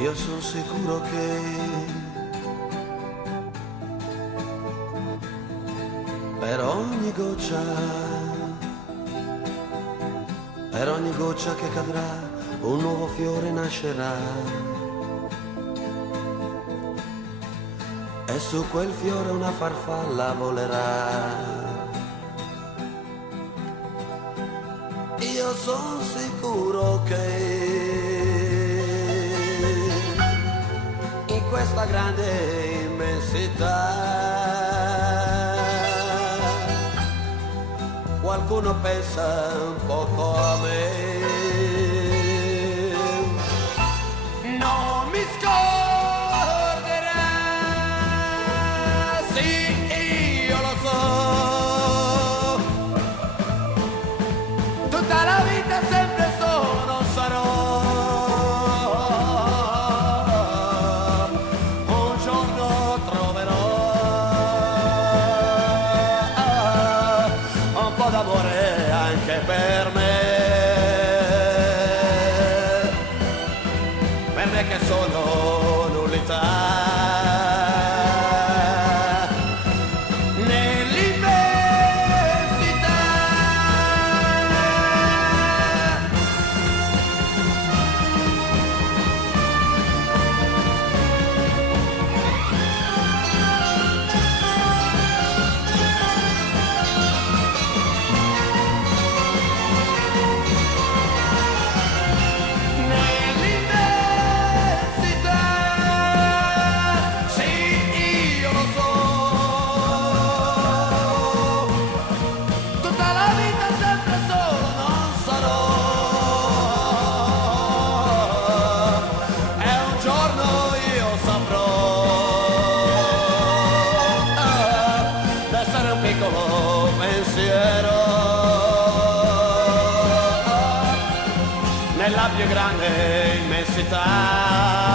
Io sono sicuro che per ogni goccia che cadrà, un nuovo fiore nascerà. E su quel fiore una farfalla volerà. Io sono sicuro che in questa grande immensità qualcuno pensa un po' come non mi scorderà, sì, io lo so, tutta la vita sempre sono sarò, un giorno troverò un po' d'amore anche per me che sono nullità. Nella più grande immensità.